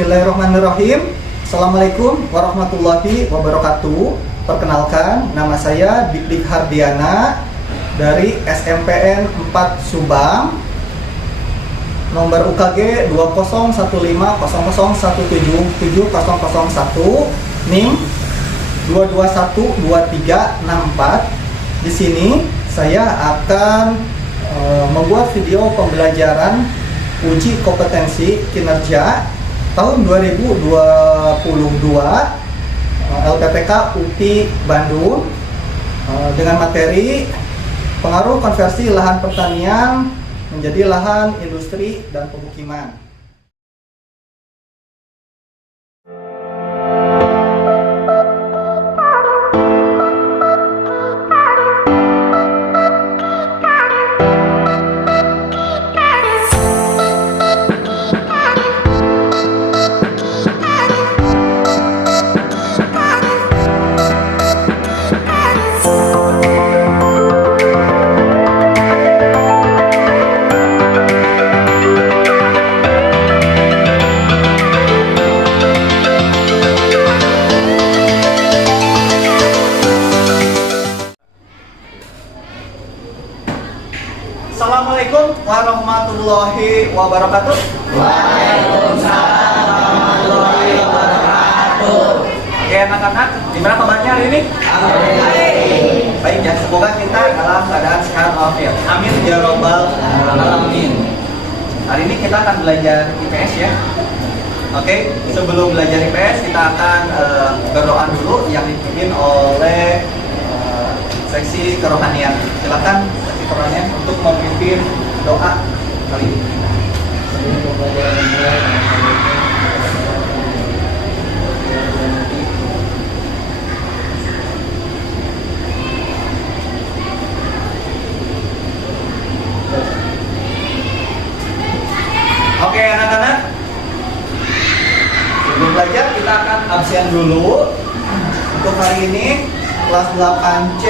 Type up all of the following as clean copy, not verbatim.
Bismillahirrahmanirrahim. Assalamualaikum warahmatullahi wabarakatuh. Perkenalkan, nama saya Dik Hardiana dari SMPN 4 Subang. Nomor UKG 2015001770001, NIM 2212364. Di sini saya akan membuat video pembelajaran uji kompetensi kinerja tahun 2022 LPPK UPI Bandung dengan materi pengaruh konversi lahan pertanian menjadi lahan industri dan pemukiman. Assalamualaikum warahmatullahi wabarakatuh. Waalaikumsalam warahmatullahi wabarakatuh. Oke anak-anak, gimana kabarnya hari ini? Baik ya, semoga kita dalam keadaan sehat walafiat. Amin ya robbal alamin. Hari ini kita akan belajar IPS ya. Oke, sebelum belajar IPS kita akan berdoa dulu yang dipimpin oleh seksi kerohanian. Silakan seksi kerohanian untuk memimpin doa kali ini. Oke anak-anak, sebelum belajar kita akan absen dulu. Untuk hari ini kelas 8C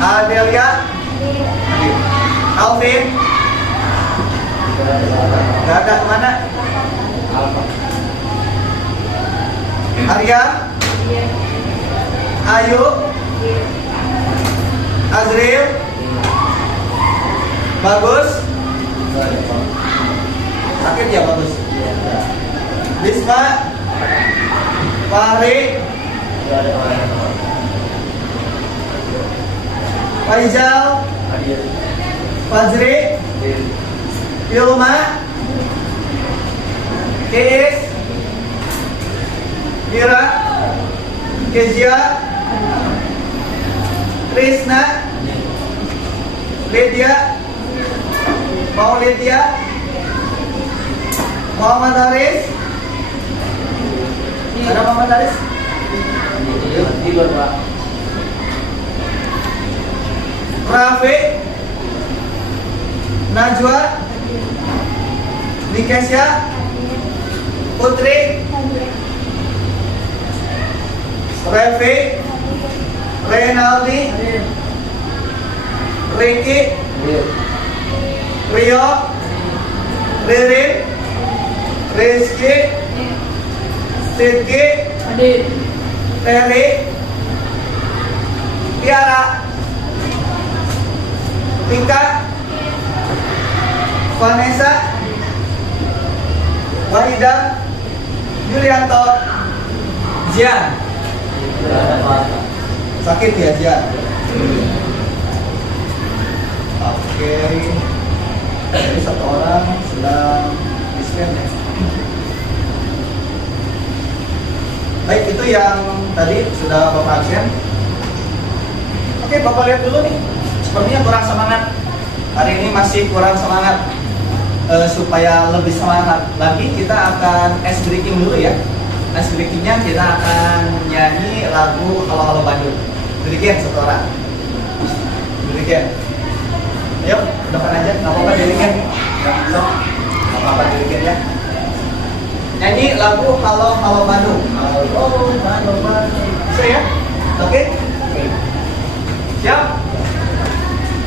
Adelia, Alvin, Gada kemana? Arya, Ayu, Azril, Bagus. Sakit ya Bagus? Bisma, Fahri, Faizal, Fazri, Ilma, Keis, Gira, Kezia, Krisna, Lydia, Maulidia, Muhammad Haris. Ada Muhammad Haris? Tidur Pak. Rafi, Najwa, Nikesya, Putri, Revi, Renaldi, Ricky, Rio, Ririn, Rizky, Sidki, Terry, Tiara, Tika, Vanessa, Wahida, Yulianto, Jian. Sakit ya Jian? Oke. Jadi satu orang sedang di-scan ya. Baik, itu yang tadi sudah Bapak absen. Oke, Bapak lihat dulu nih. Sepertinya kurang semangat. Hari ini masih kurang semangat. Supaya lebih semangat lagi, kita akan ice breaking dulu ya. Ice breakingnya kita akan nyanyi lagu Halo Halo Bandung. Demikian satu orang. Demikian. Ayo, depan aja. Nggak apa-apa dirikan. Nggak apa-apa dirikan ya. Nyanyi lagu Halo Halo Bandung. Halo Halo Bandung. Bisa ya? Oke? Siap?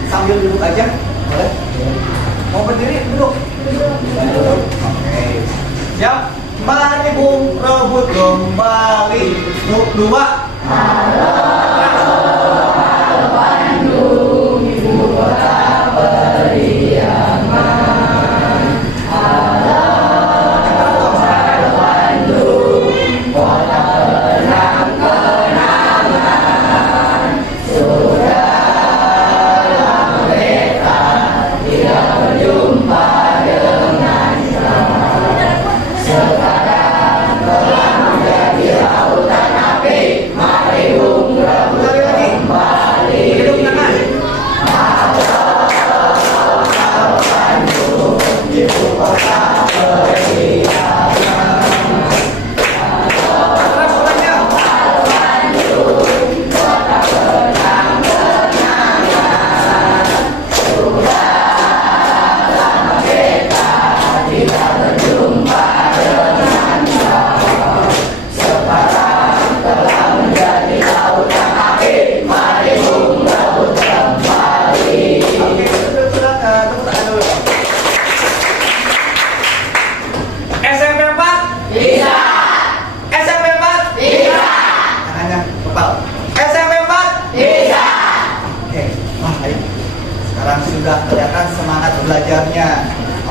Sambil duduk aja. Boleh? Mau berdiri? Duduk. Oke. Siap? Mari Bung rebut kembali. Untuk 2. Sekarang sudah kelihatan semangat belajarnya.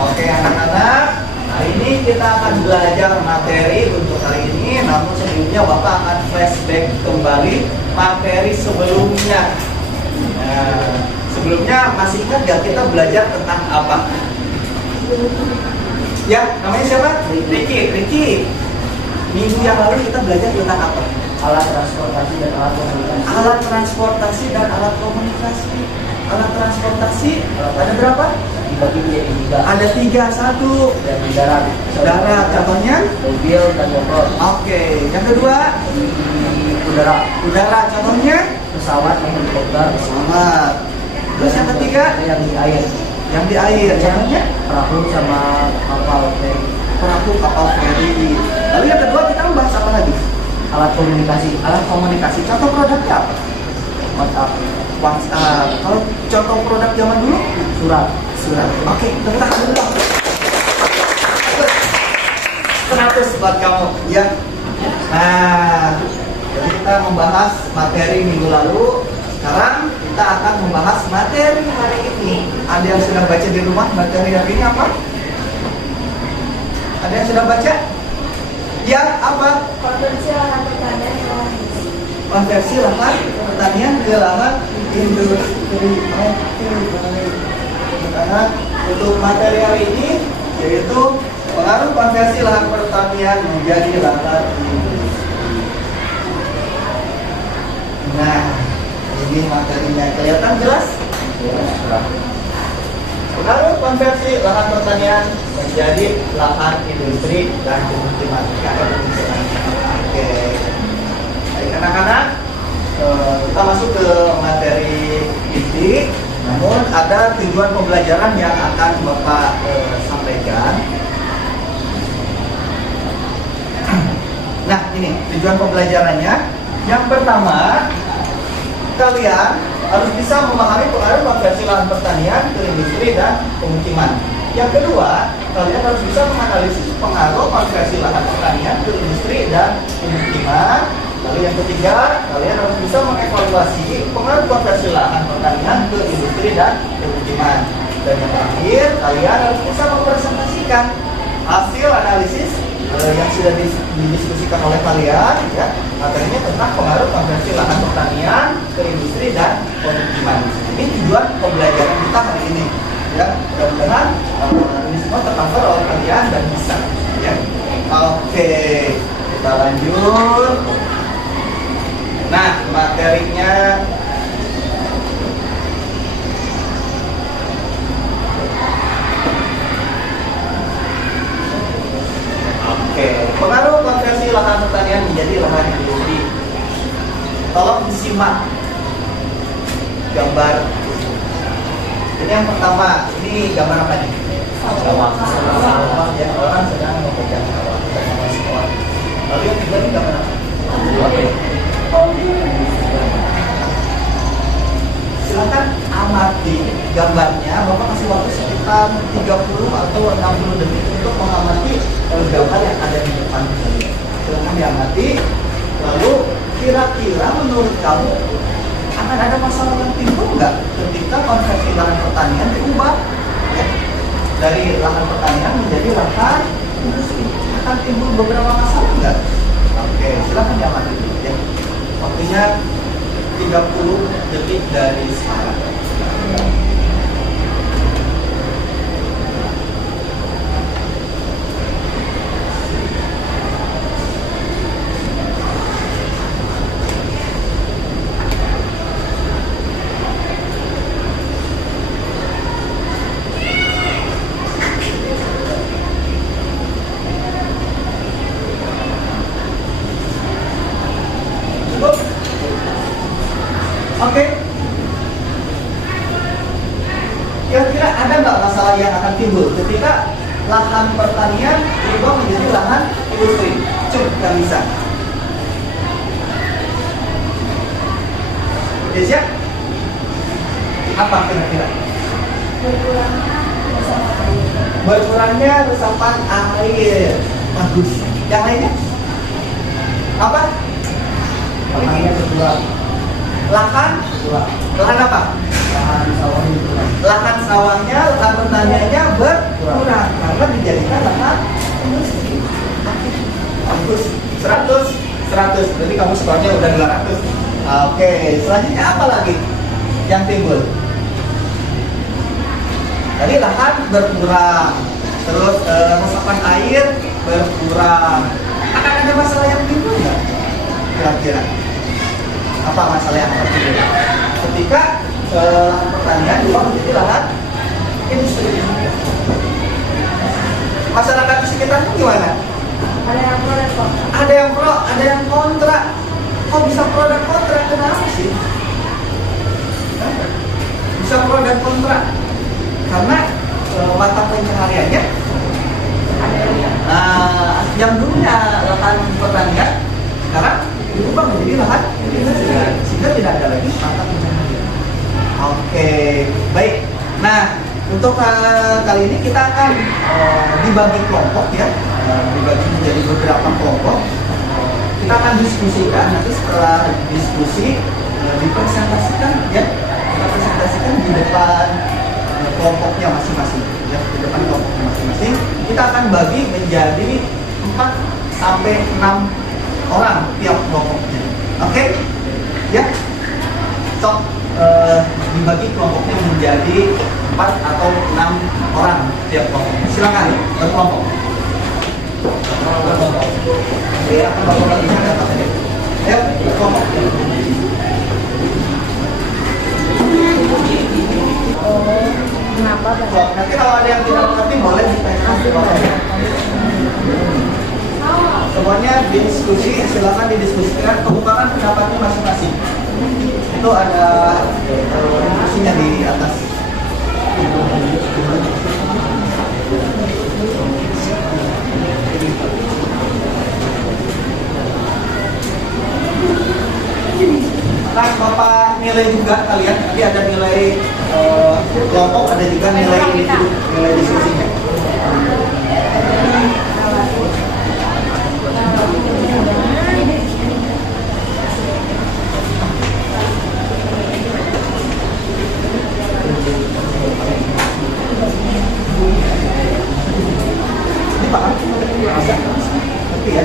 Oke anak-anak, hari ini kita akan belajar materi untuk hari ini. Namun sebelumnya Bapak akan flashback kembali materi sebelumnya. Sebelumnya masih ingat gak kita belajar tentang apa? Ya, namanya siapa? Ricky. Minggu yang lalu kita belajar tentang apa? Alat transportasi dan alat komunikasi. Alat transportasi dan alat komunikasi. Alat transportasi ada berapa? Dibagi menjadi 3. Ada 3, 1 Dan di darat. darat, contohnya Mobil dan motor. oke. Yang kedua Di udara. udara, contohnya Pesawat dan helikopter. pesawat. Terus yang ketiga Yang di air. yang di air, contohnya Perahu sama kapal feri. perahu, kapal feri. Lalu yang kedua kita membahas apa lagi? Alat komunikasi. Alat komunikasi. Contoh produknya apa? WhatsApp. WhatsApp. Kalau contoh produk zaman dulu Surat. surat. Oke, tepuk tangan dulu. 100 buat kamu, ya. Nah, jadi kita membahas materi minggu lalu. Sekarang kita akan membahas materi hari ini. Ada yang sudah baca di rumah materi hari ini apa? Ada yang sudah baca? Ya, apa? Konversi lahan pertanian ke lahan industri. Konversi lahan pertanian ke lahan industri. Oke, baik. Karena untuk materi hari ini yaitu pengaruh konversi lahan pertanian menjadi lahan industri. Nah, ini materinya kelihatan jelas? Pengaruh konversi lahan pertanian menjadi lahan industri dan pemukiman. Oke, baik anak-anak, kita masuk ke materi inti. Namun ada tujuan pembelajaran yang akan Bapak sampaikan. Nah, ini tujuan pembelajarannya. Yang pertama, kalian harus bisa memahami pengaruh konversi lahan pertanian ke industri dan pemukiman. Yang kedua, kalian harus bisa menganalisis pengaruh konversi lahan pertanian ke industri dan pemukiman. Lalu yang ketiga, kalian harus bisa mengevaluasi pengaruh konversi lahan pertanian ke industri dan pemukiman. Dan yang terakhir, kalian harus bisa mempresentasikan hasil analisis yang sudah didiskusikan oleh kalian, ya, materinya tentang pengaruh konversi lahan pertanian ke industri dan pemukiman. Ini tujuan pembelajaran kita hari ini, ya. Mudah-mudahan ini semua tercover oleh kalian dan bisa, ya. Oke, kita lanjut. Nah, materinya pengaruh konversi lahan pertanian menjadi lahan industri. Tolong disimak gambar. Ini yang pertama, ini gambar apa nih? Sawah. Sawah, ya, orang sedang memegang sawah. Lalu yang kedua ini gambar apa? Silakan amati gambarnya. Bapak kasih waktu sekitar sekitar 30 atau 60 detik untuk mengamati gambar yang ada di depan kalian. Silahkan diamati. Lalu kira-kira menurut kamu akan ada masalah yang timbul nggak ketika konsepsi lahan pertanian diubah ya, dari lahan pertanian menjadi lahan industri? Akan timbul beberapa masalah nggak? Oke, silahkan diamati dulu ya. Waktunya 30 detik dari sekarang. Cukup? Oke. Kira-kira ada nggak masalah yang akan timbul ketika lahan pertanian berubah menjadi lahan industri? Coba nggak bisa. Desya? Apa kira-kira? Berkurangnya resapan air. Bagus. Yang lainnya? Apa? Lahannya berkurang. Lahan? Lahan apa? Lahan sawahnya berkurang. Lahan sawahnya, lahan pertaniannya berkurang karena dijadikan lahan industri. Bagus. 100. Berarti kamu skornya udah 200. Oke, selanjutnya apa lagi yang timbul? Tadi lahan berkurang, terus resapan air berkurang. Akan ada masalah yang timbul nggak? Kira-kira apa masalah yang akan timbul ketika lahan pertanian diubah menjadi lahan industri? Masyarakat di sekitarnya gimana? Ada yang pro dan kontra. Ada yang pro, ada yang kontra. Kok bisa pro dan kontra? Kenapa sih? Bisa pro dan kontra karena mata pencahariannya yang dulunya lahan pertanian sekarang diubah menjadi lahan industri sehingga tidak ada lagi mata pencaharian. Oke, baik. Nah, untuk kali ini kita akan dibagi kelompok ya, dibagi menjadi beberapa kelompok. Kita akan diskusikan nanti setelah diskusi dipresentasikan ya, kita presentasikan di depan kelompoknya masing-masing ya, di depan kelompoknya masing-masing. Kita akan bagi menjadi 4 sampai 6 orang tiap kelompoknya. Oke? Ya. So, dibagi kelompoknya menjadi 4 atau 6 orang tiap kelompok. Silakan berkelompok. Nanti akan bawa lagi apa saja. Ya, berkelompok. Kenapa Pak? So, nanti kalau ada yang tidak mengerti boleh ditanyakan ke bawah. Semuanya diskusi, silakan didiskusikan, kemukakan pendapatnya masing-masing. Itu ada instruksinya di atas. Nah, Bapak nilai juga kalian, nanti ada nilai kelompok, ada juga nilai individu, nilai diskusinya. Ini paham? Bisa? Ngerti ya?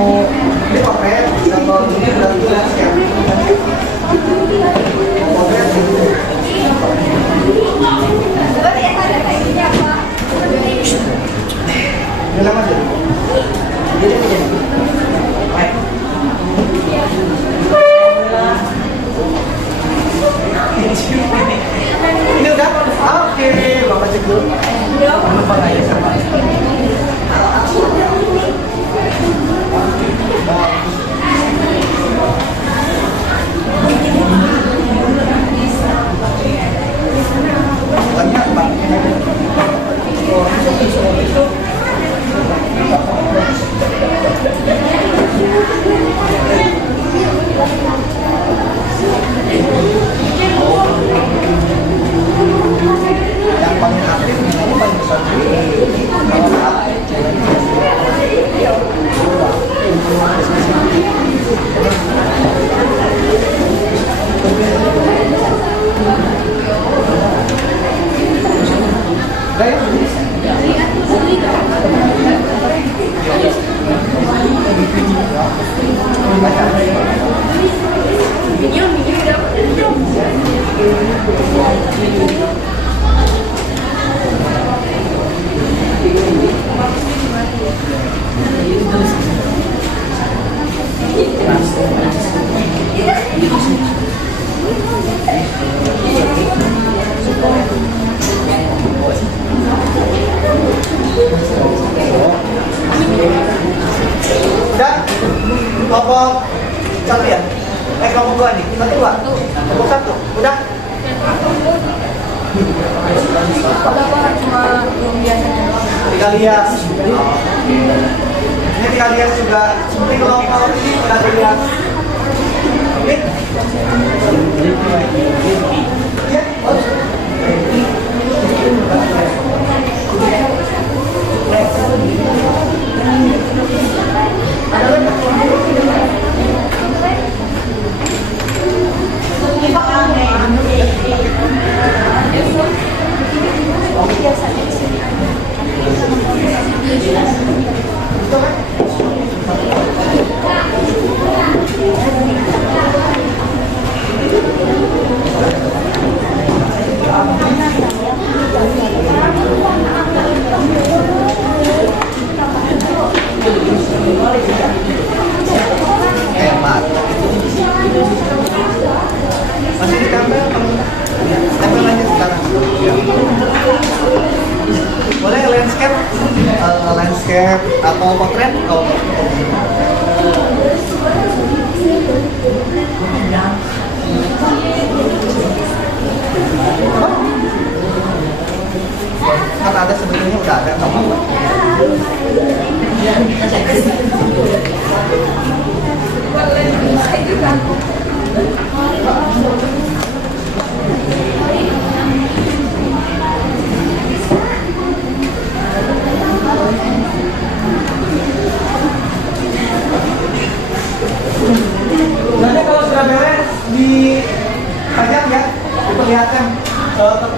ini potret, kalau ini berarti landscape. Potret itu. Ini lama sih. Baik. Ini udah? Oke, Bapak cek dulu. Lupa nggak ya sama? Banyak Pak. Yang paling aktif ini paling besar. Dan kelompok satu ya? Kelompok dua nih, satu dua? Kelompok satu, udah? Cuma yang biasanya doang. Tiga lias. Ini tiga lias juga. Ini kelompok ini tiga lias. Ini? Iya, bagus. Hemat. Masih ditempel? Tempel aja sekarang. Boleh landscape, landscape atau potret kalau kan ada sebetulnya udah ada nggak apa-apa. Nanti kalau sudah beres dipajang ya, diperlihatkan.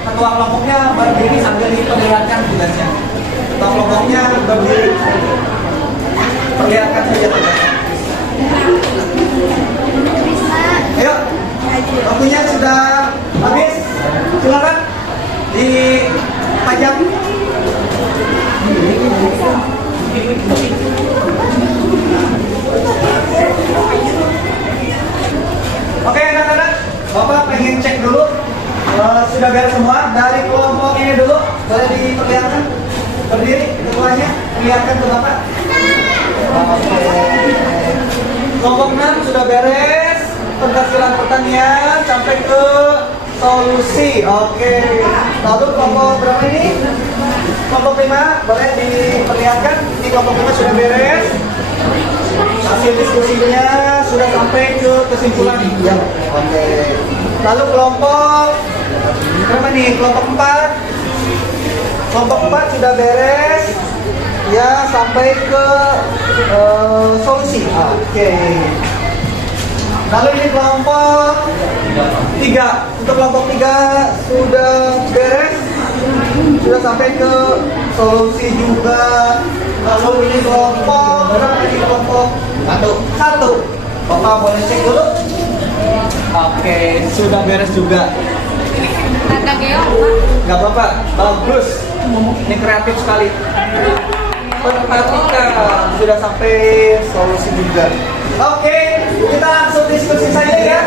Ketua kelompoknya berdiri sambil diperlihatkan tugasnya. Ketua kelompoknya berdiri, perlihatkan saja tugasnya. Ayo, waktunya sudah habis. Silakan dipajang. Oke anak-anak, Bapak pengen cek dulu sudah beres semua. Dari kelompok ini dulu, boleh diperlihatkan berdiri ketuanya, perlihatkan ke Bapak. Oke. Kelompok 6 sudah beres penghasilan pertanian sampai ke solusi. Oke. Lalu kelompok berapa ini? Kelompok 5 boleh diperlihatkan. Ini kelompok 5 sudah beres. Hasil diskusinya sudah sampai ke kesimpulan. Ya. Oke. Lalu kelompok berapa nih? Kelompok 4. Kelompok 4 sudah beres. Ya, sampai ke solusi. Oke. Lalu ini kelompok 3. Untuk kelompok 3 sudah beres. Sudah sampai ke solusi juga. Lalu ini kelompok berapa ini kelompok? Satu. Bapak boleh cek dulu. Oke, sudah beres juga. Kata Geo, Gak apa-apa, bagus. Ini kreatif sekali. Perhatikan, sudah sampai solusi juga. Oke, kita langsung diskusi saja ya.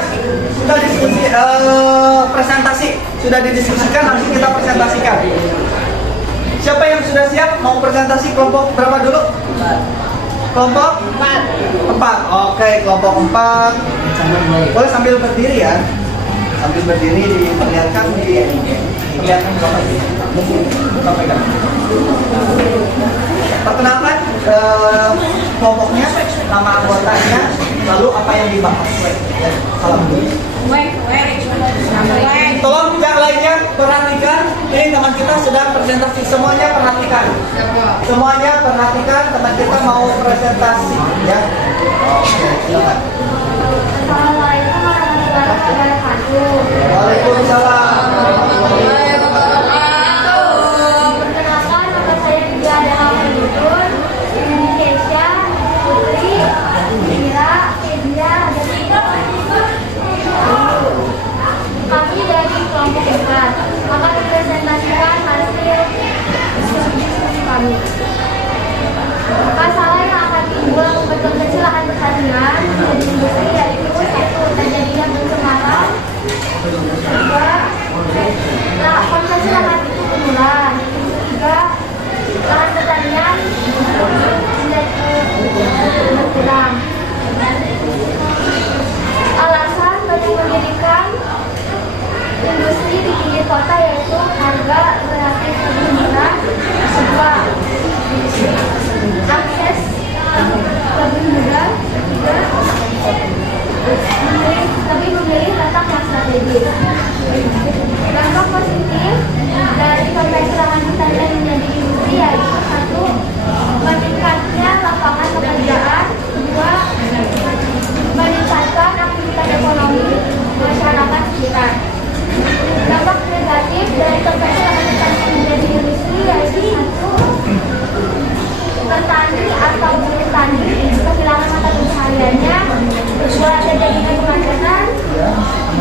Sudah diskusi presentasi, sudah didiskusikan, langsung kita presentasikan. Siapa yang sudah siap mau presentasi kelompok berapa dulu? Kelompok 4. Oke, kelompok 4. Boleh sambil berdiri ya. Sambil berdiri diperlihatkan kelihatan Bapak pegang. Perkenalkan kelompoknya, nama anggotanya, lalu apa yang dibahas. Ya, salam dulu. Tolong yang lainnya perhatikan. Ini teman kita sedang presentasi. Semuanya perhatikan. Semuanya perhatikan. Teman kita mau presentasi. Ya. Oke, silakan. Assalamualaikum warahmatullahi wabarakatuh. Waalaikumsalam. Perkenalkan, nama saya juga adalah Nurul, Indonesia, Putri, Mira, Fedra, dan Ida. Kami dari kelompok 4 akan mempresentasikan hasil diskusi kami. Masalah yang akan timbul berkecil lahan pertanian di industri yaitu 1. Terjadinya pencemaran. 2. Konsumsi lahan itu berkurang. 3. Lahan pertanian berkurang. Alasan bagi mendirikan industri di pinggir kota yaitu harga relatif lebih murah. 2. Akses lebih mudah. 3. Lebih memilih letak yang strategis. Dampak positif dari konversi lahan pertanian menjadi industri yaitu 1. Meningkatnya lapangan pekerjaan. 2. Meningkatkan aktivitas ekonomi masyarakat sekitar. Dampak negatif dari konversi lahan pertanian menjadi industri yaitu 1. Petani atau buruh tani kehilangan mata pencahariannya. 2. Terjadinya kemacetan.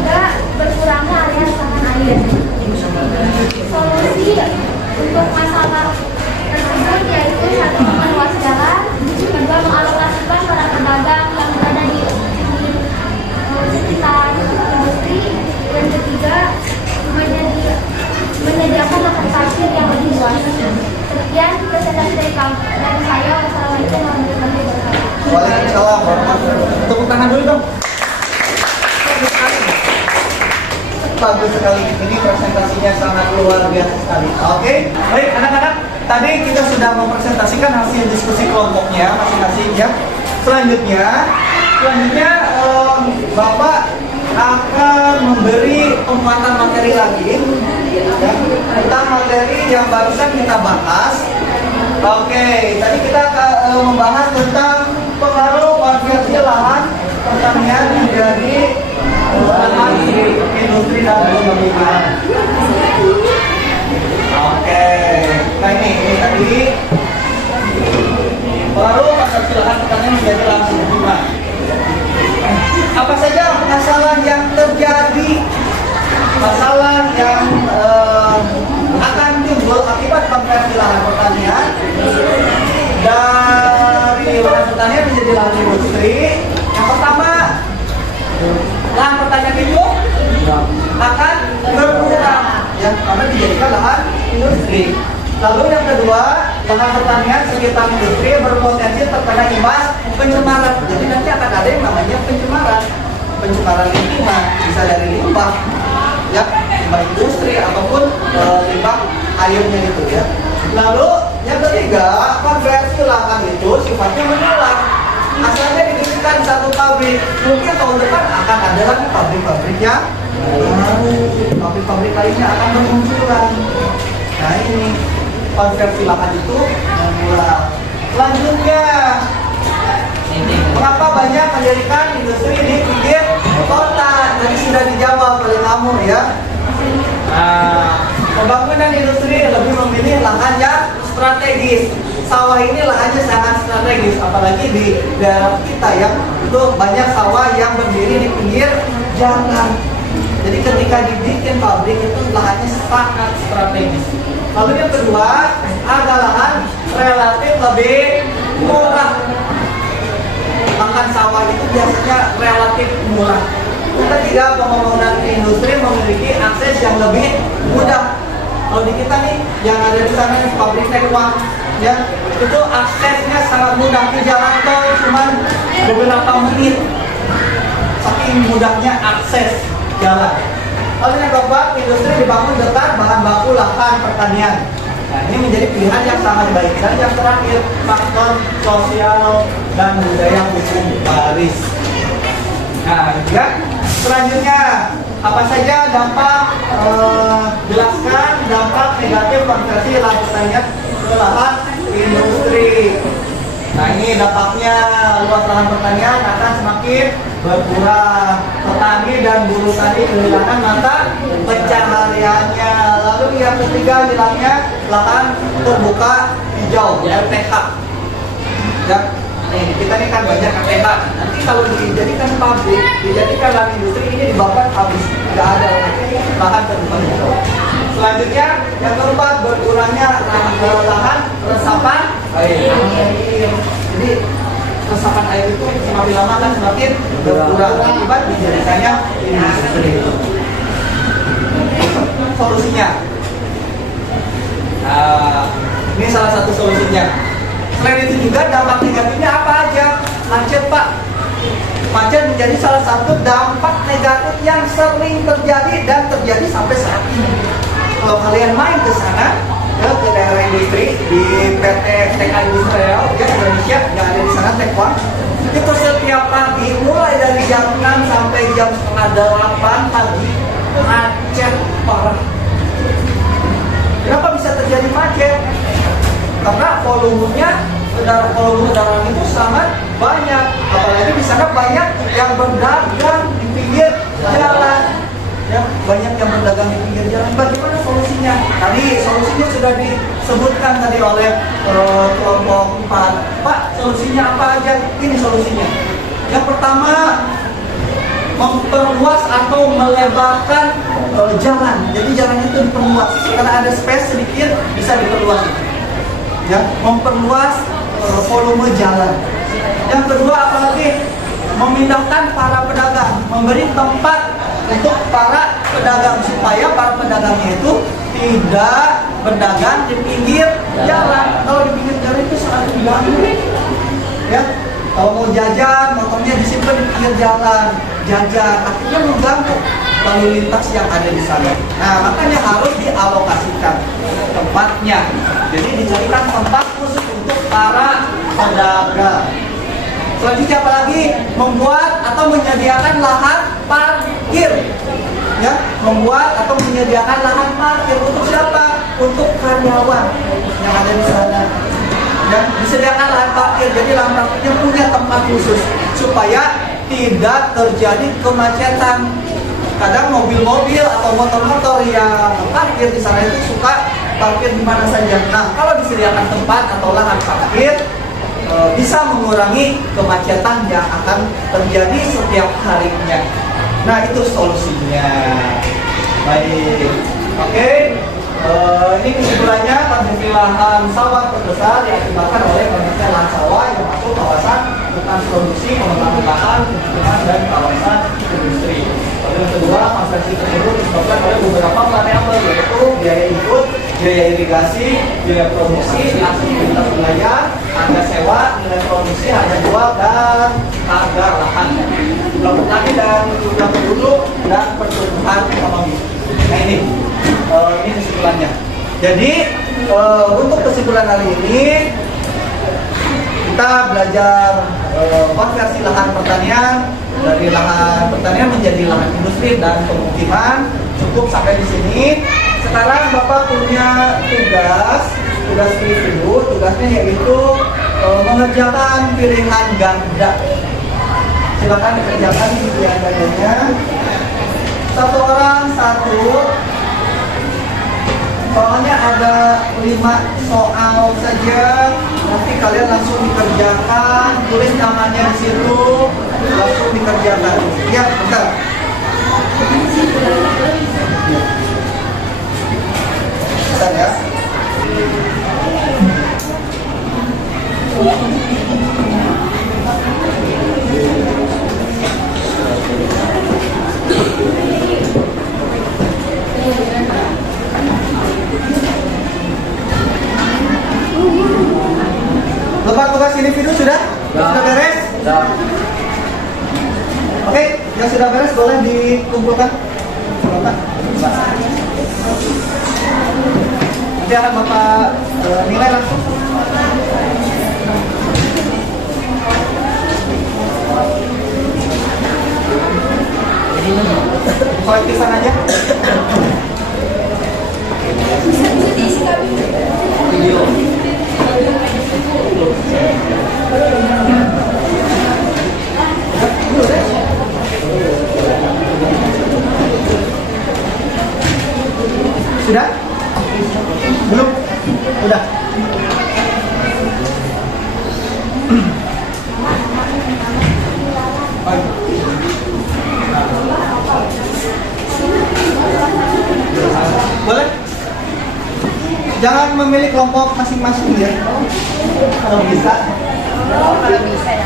3. Berkurangnya area resapan air. Solusi untuk masalah tersebut yaitu 1. Memperluas jalan. 2. Mengalokasikan para pedagang yang berada di sekitar industri. Dan 3. Menyediakan lahan parkir yang lebih luas. Sekian presentasi dari saya. Wassalamualaikum warahmatullahi wabarakatuh. Waalaikumsalam warahmatullahi wabarakatuh. Tepuk tangan dulu dong. Bagus sekali. Ini presentasinya sangat luar biasa sekali. Oke, baik anak-anak. Tadi kita sudah mempresentasikan hasil diskusi kelompoknya masing-masing ya. Selanjutnya Bapak akan memberi penguatan materi lagi ya, tentang materi yang barusan kita bahas. Oke, tadi kita membahas tentang pengaruh konversi lahan pertanian menjadi lahan industri dan perkebunan. Oke, nah ini tadi baru konversi lahan pertanian menjadi lahan perkebunan. Apa saja masalah yang terjadi, masalah yang akan timbul akibat konversi lahan pertanian dari lahan pertanian menjadi lahan industri. Yang pertama, lahan pertanian itu akan berkurang ya, karena dijadikan lahan industri. Lalu yang kedua, lahan pertanian sekitar industri berpotensi terkena imbas pencemaran. Jadi nanti akan ada yang namanya pencemaran lingkungan, bisa dari limbah ya, limbah industri ataupun limbah airnya itu ya. Lalu yang ketiga, konversi lahan itu sifatnya menular. Asalnya didirikan satu pabrik, mungkin tahun depan akan ada lagi pabrik-pabrik yang baru, pabrik-pabrik lainnya akan bermunculan. Nah ini konversi lahan itu menular. Selanjutnya, mengapa banyak mendirikan industri di pinggir kota? Tadi sudah dijawab oleh kamu ya. Nah, pembangunan industri lebih memilih lahan yang strategis. sawah ini lahannya sangat strategis, apalagi di daerah kita ya, itu banyak sawah yang berdiri di pinggir jalan. Jadi ketika dibikin pabrik itu lahannya sangat strategis. Lalu yang kedua, ada lahan relatif lebih murah. Lahan sawah itu biasanya relatif murah. Ketiga, pembangunan industri memiliki akses yang lebih mudah. Kalau di kita nih, yang ada di sana pabrik Taiwan, ya itu aksesnya sangat mudah. Di jalan tol cuma beberapa menit. Saking mudahnya akses jalan. Lalu yang keempat, industri dibangun dekat bahan baku lahan pertanian. Nah, ini menjadi pilihan yang sangat baik. Dan yang terakhir, faktor sosial dan budaya hukum waris. Nah, juga selanjutnya apa saja dampak jelaskan dampak negatif konversi lahan pertanian ke lahan industri. Nah, ini dampaknya luas lahan pertanian akan semakin berkurang. Petani dan buruh tani kehilangan mata pencahariannya. Lalu yang ketiga bilangnya lahan terbuka hijau (RTH). Ya, kita ini kan banyak RTH. Nanti kalau dijadikan pabrik, dijadikan lahan industri ini dibakar habis, tidak ada lahan terbuka hijau. Selanjutnya yang keempat, berkurangnya lahan resapan air. Jadi resapan air itu semakin lama kan semakin berkurang akibat dijadikannya industri. Solusinya, ini salah satu solusinya. Selain itu juga dampak negatifnya apa aja? Macet, Pak. Macet menjadi salah satu dampak negatif yang sering terjadi dan terjadi sampai saat ini. Kalau kalian main ke sana, ke daerah industri di PT TK Industrial ya Indonesia yang ada di sana Tekwan, itu setiap pagi mulai dari jam 6 sampai jam setengah 8 pagi macet parah. Kenapa bisa terjadi macet? Karena volume kendaraan itu sangat banyak, apalagi di sana banyak yang berdagang di pinggir jalan. Ya, banyak yang berdagang di pinggir jalan. Bagaimana solusinya? Tadi solusinya sudah disebutkan tadi oleh kelompok 4. Pak, solusinya apa aja? Ini solusinya. Yang pertama, memperluas atau melebarkan jalan. Jadi jalan itu diperluas. Karena ada space sedikit, bisa diperluas. Ya, memperluas volume jalan. Yang kedua, apalagi memindahkan para pedagang, memberi tempat untuk para pedagang supaya para pedagangnya itu tidak berdagang di pinggir jalan. Kalau di pinggir jalan itu sangat mengganggu. Ya, kalau mau jajan, motornya disimpan di pinggir jalan, jajan, akhirnya mengganggu lalu lintas yang ada di sana. Nah, makanya harus dialokasikan tempatnya. Jadi dicarikan tempat khusus untuk para pedagang. Selanjutnya apalagi membuat atau menyediakan lahan parkir, ya, membuat atau menyediakan lahan parkir untuk siapa? Untuk karyawan yang ada di sana. Ya, disediakan lahan parkir, jadi lahan parkirnya punya tempat khusus supaya tidak terjadi kemacetan. Kadang mobil-mobil atau motor-motor yang parkir di sana itu suka parkir di mana saja. Nah, kalau disediakan tempat atau lahan parkir, bisa mengurangi kemacetan yang akan terjadi setiap harinya. Nah, itu solusinya. Baik, oke. Ini kesimpulannya, kondisi lahan sawah terbesar diakibatkan oleh banyaknya lahan sawah yang masuk kawasan hutan produksi, pengembangan lahan, lingkungan, dan kawasan industri. Lalu yang kedua, konversi tersebut disebabkan oleh beberapa variabel, yaitu biaya input, biaya irigasi, biaya produksi, aktivitas wilayah, harga sewa, nilai produksi, harga jual, dan harga lahan, jumlah petani dan jumlah penduduk, dan pertumbuhan ekonomi. Nah, ini kesimpulannya. Jadi untuk kesimpulan hari ini kita belajar konversi lahan pertanian dari lahan pertanian menjadi lahan industri dan pemukiman. Cukup sampai di sini. Sekarang Bapak punya tugas review. Tugasnya yaitu mengerjakan pilihan ganda. Silakan dikerjakan di pilihan gandanya. Satu orang satu. Soalnya ada 5 soal saja. Nanti kalian langsung dikerjakan. Tulis namanya di situ, langsung dikerjakan. Ya, bentar. Bentar ya. Lepas tugas individu sudah? Sudah beres? Sudah. Oke, yang sudah beres boleh dikumpulkan. Nanti akan Bapak nilai langsung. Kolektifan aja. Video. Sudah? Belum? Sudah. Boleh? Jangan memilih kelompok masing-masing ya. Kalau bisa. Kalau bisa ya.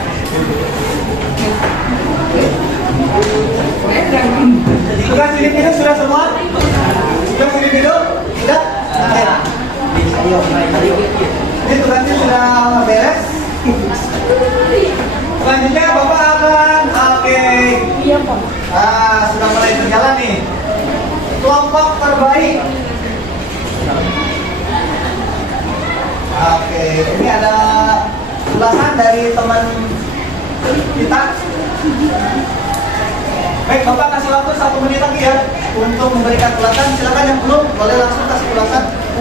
Tugas individu sudah semua? Tugas individu? Sudah? Oke. Ini tugasnya sudah beres. Selanjutnya Bapak akan Iya, Pak. sudah mulai berjalan nih. Kelompok terbaik. Oke, ini ada ulasan dari teman kita. Baik, Bapak kasih waktu 1 menit lagi ya untuk memberikan ulasan. Silakan yang belum boleh langsung kasih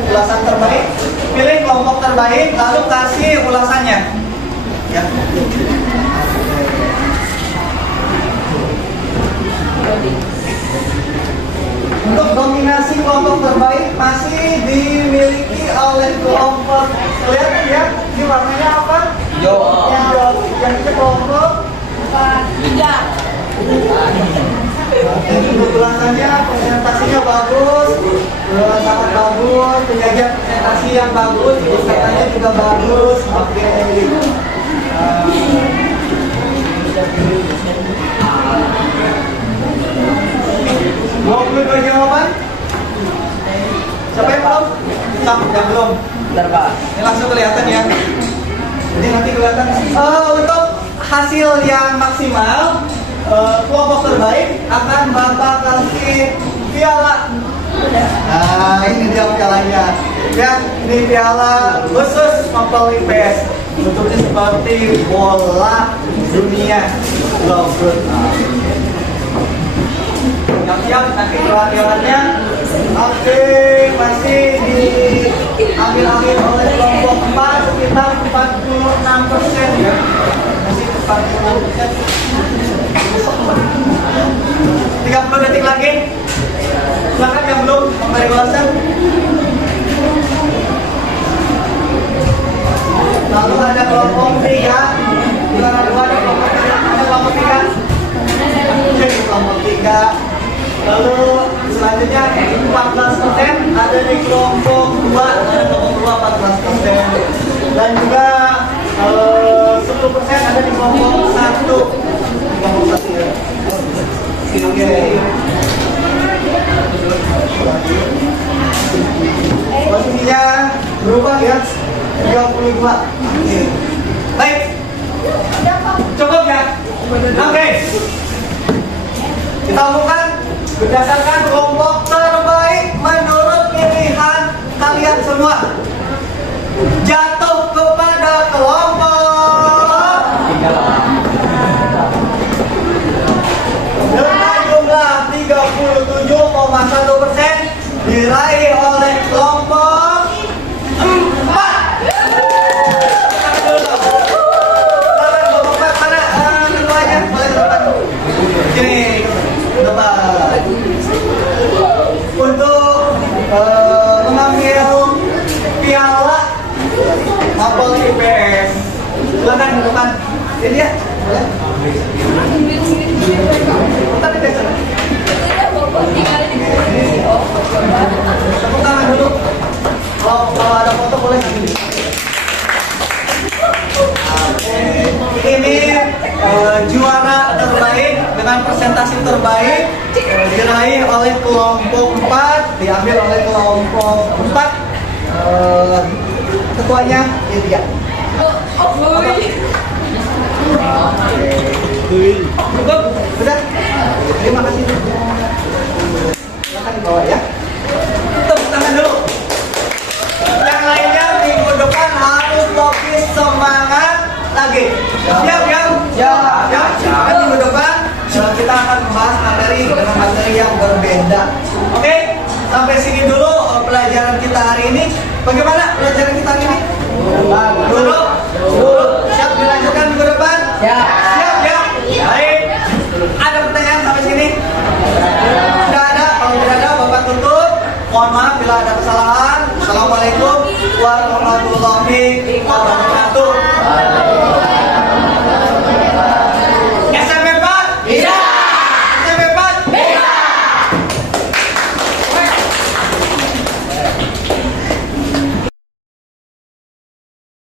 ulasan terbaik. Pilih kelompok terbaik lalu kasih ulasannya. Ya. Untuk dominasi kelompok terbaik masih dimiliki oleh kelompok, kelihatan ya, ini warnanya apa? Hijau. Hijau. Yang itu kelompok 3. untuk ulasannya, presentasinya bagus, sangat bagus, penyajian presentasi yang bagus, katanya juga bagus. Oke. 22 jawaban. Siapa yang belum? Yang belum. Bentar, Pak. Ini langsung kelihatan ya. Jadi nanti kelihatan. Untuk hasil yang maksimal, kelompok terbaik akan Bapak kasih piala. Nah, ini dia pialanya. Ya, ini piala khusus mempelai PES. Bentuknya seperti bola dunia. Logo. Siap, nanti perhatiannya. Oke, masih diambil oleh kelompok 4 sekitar 46% ya. Masih 46%. 30 detik lagi. Silakan yang belum memberi ulasan. Lalu ada kelompok 3. Bukan ada kelompok 3. Oke, kelompok 3. Lalu selanjutnya 14% ada di kelompok 2, ada kelompok 2 14%. Dan juga 10% ada di kelompok 1. Kelompok 1 ya. Oke. Posisinya berubah ya 32. Oke. Baik. Cukup ya? Oke. Kita umumkan berdasarkan kelompok terbaik menurut pilihan kalian semua. Jatuh kepada kelompok dengan jumlah 37,1% diraih oleh kelompok 4. Untuk mengambil minggu depan. Ini dia, boleh? Bentar deh, Cak. Tepuk tangan dulu. Kalau ada foto boleh nanti. Ini juara terbaik dengan presentasi terbaik diraih oleh kelompok 4, diambil oleh kelompok 4. Ketuanya ini dia. Cukup? Sudah? Terima kasih. Silakan dibawa ya. Tepuk tangan dulu. Yang lainnya minggu depan harus lebih semangat lagi. Siap ya? Siap. Karena minggu depan kita akan membahas materi dengan materi yang berbeda. Oke? Sampai sini dulu pelajaran kita hari ini. Bagaimana pelajaran kita hari ini? Dulu. Siap dilanjutkan minggu depan? Siap ya? Baik. Ada pertanyaan sampai sini? Tidak ada. Kalau tidak ada, Bapak tutup. Mohon maaf bila ada kesalahan. Assalamualaikum warahmatullahi wabarakatuh.